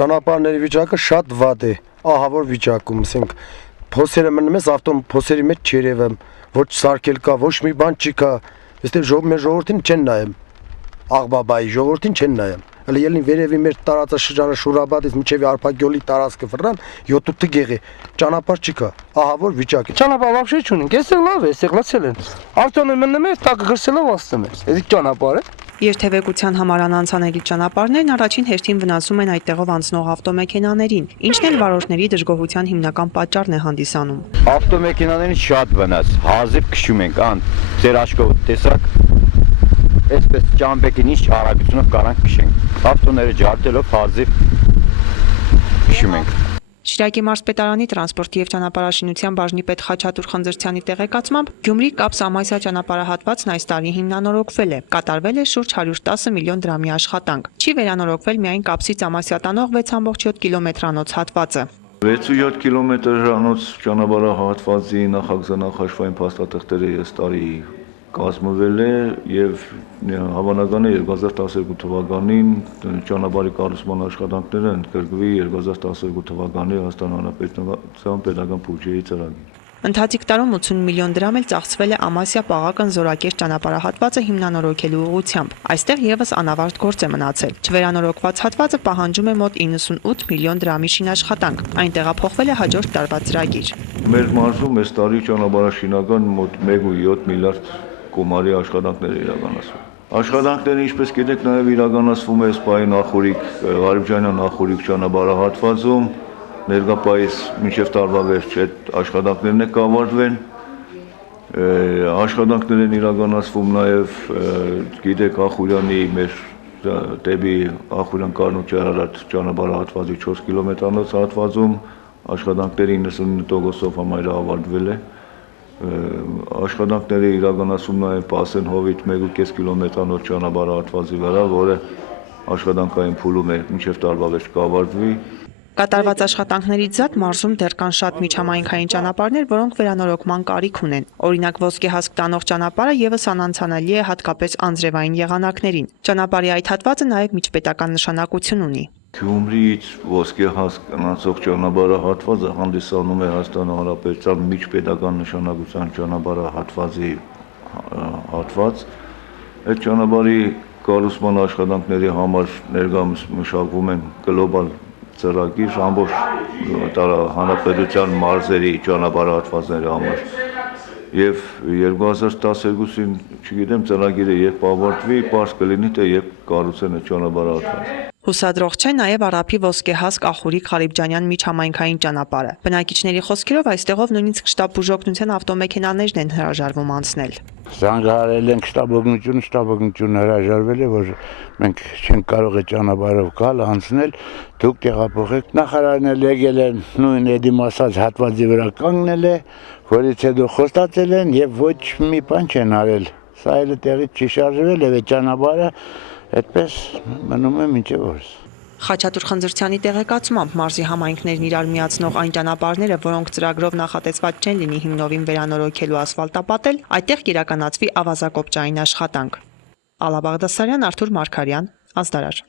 Ճանապարհների վիճակը շատ վատ է, ահավոր վիճակում, ասենք փոսերը մնում ես ավտոփոսերի մեջ չերևեմ, ոչ սարքել կա, ոչ մի բան չի կա, այստեղ մեր ժողովրդին չեն նայում, Աղբաբայի ժողովրդին չեն նայում, հələ ելին վերևի մեր տարածաշրջանը Շուրաբադից մինչև Արփագյոլի տարածքը վրան 7-8 գեղի, ճանապարհ չի կա, ահավոր վիճակ է։ Ճանապարհ вообще չունենք, այստեղ լավ է, այստեղ լացել են։ Արտոնը մնում է, տակը գրսելով ասում է։ Էդիկ ճանապարհ է։ Երթևեկության համար անանցանելի ճանապարհներն առաջին հերթին վնասում են այդտեղով անցնող ավտոմեքենաներին, ինչն էլ վարորդների դժգոհության հիմնական պատճառն է հանդիսանում։ Ավտոմեքենաներին շատ վնաս, հազիվ քշում ենք, ձեր աչքով տեսակ, այսպես ճամբեքին ինչ արագությունով կարանք քշենք։ Ավտոները ջարդելով հազիվ քշում ենք։ Շիրակի մարզպետարանի տրանսպորտի և ճանապարհաշինության բաժնի պետ Խաչատուր Խնձրցյանի տեղեկացմամբ Գյումրի-Կապս-Ամասիա ճանապարհահատվածն այս տարի հիմնանորոգվել է, կատարվել է շուրջ 110 միլիոն դրամի աշխատանք։ Չի վերանորոգվել միայն Կապսից Ամասիա տանող 6.7 կիլոմետրանոց հատվածը։ 6.7 կիլոմետրանոց ճանապարհահատվածի նախագծանախաշվային փաստաթղթերը այս տարի կազմվել է եւ հավանական է 2012 թվականին ճանապարհի կառուցման աշխատանքները ընդգրկվի 2012 թվականի Հայաստան Հանրապետության պետական բյուջեի ծրագիր։ Ընթացիկ տարում 80 միլիոն դրամ էլ ծախսվել է Ամասիա-Պաղական-Զորակեր ճանապարհահատվածը հիմնանորոգելու ուղղությամբ։ Այստեղ եւս անավարտ գործ է մնացել։ Չվերանորոգված հատվածը պահանջում է մոտ 98 միլիոն դրամի շինաշխատանք։ Այն տեղափոխվել է հաջորդ տարվա ծրագիր։ Մեր մարզում այս տարի ճանապարհաշինական մոտ 1.7 միլիարդ գումարի աշխատանքներ իրականացվում։ Աշխատանքները, ինչպես գիտեք, նաև իրականացվում է Սպայի նախորիկ, Ղարիբջանյան նախորիկ ճանապարհահատվածում, ներկայիս մինչև տարվա վերջ այդ աշխատանքներն է կավարտվեն։ Աշխատանքներ են իրականացվում նաև, գիտեք, Ախուրյանի մեր դեպի Ախուրյան Կարնուկ-Ջարարատ ճանապարհահատվածի 4 կիլոմետրանոց հատվածում աշխատանքների 99%-ով համարը ավարտվել է։ Աշխատանքները իրականացում նաև Պասեն-Հովիտ 1.5 կիլոմետրանոց ճանապարհահատվածի վրա, որը աշխատանքային փուլում է մինչև տարվա վերջ կավարտվի։ Կատարված աշխատանքներից զատ մարզում դեռ կան շատ միջհամայնքային ճանապարհներ, որոնք վերանորոգման կարիք ունեն։ Օրինակ ոսկե հասկ տանող ճանապարհը եւս անանցանելի է հատկապես անձրևային եղանակներին։ Ճանապարհի այդ հատվածը նաև միջպետական նշանակություն ունի։ Գյումրիից ոսկե հասկ անցող ճանապարհահատվածը հանդիսանում է Հայաստան Հանրապետության միջպետական նշանակության ճանապարհահատվածի հատված։ Այդ ճանապարհի կառուցման աշխատանքների համար ներկայումս մշակվում են գլոբալ ծրագիր ամբողջ հանրապետության մարզերի ճանապարհահատվածների համար։ Եվ 2012-ին, չգիտեմ, ծրագիրը երբ ավարտվի, պարզ կլինի, թե երբ կառուցեն այդ ճանապարհահատվածը։ Հուսադրող չէ նաև Արափի ոսկե հասկ Ախուրիկ Ղարիբջանյան միջհամայնքային ճանապարհը։ Բնակիչների խոսքերով այստեղով նույնիսկ շտապ-բուժօգնության ավտոմեքենաներն են հրաժարվում անցնել։ Զանգահարել են շտապ-օգնությունը հրաժարվել է, որ մենք չենք կարող այդ ճանապարհով գալ, անցնել, դուք տեղափոխեք։ Նախարարն էլ եկել են նույն Էդիմ ասած հատվածի վրա կանգնել է, որից հետո խոստացել են եւ ոչ մի բան չեն արել։ Սա էլ տեղից չի շարժվել եւ այդ ճանապարհը այդպես մնում է մինչև օրս։ Խաչատուր Խնձրցյանի տեղեկացմամբ մարզի համայնքներն իրար միացնող այն ճանապարհները, որոնք ծրագրով նախատեսված չեն լինի հիմնովին վերանորոգելու ասֆալտապատել, այդտեղ կիրականացվի ավազակոպճային աշխատանք։ Ալա Բաղդասարյան, Արթուր Մարգարյան, Ազդարար։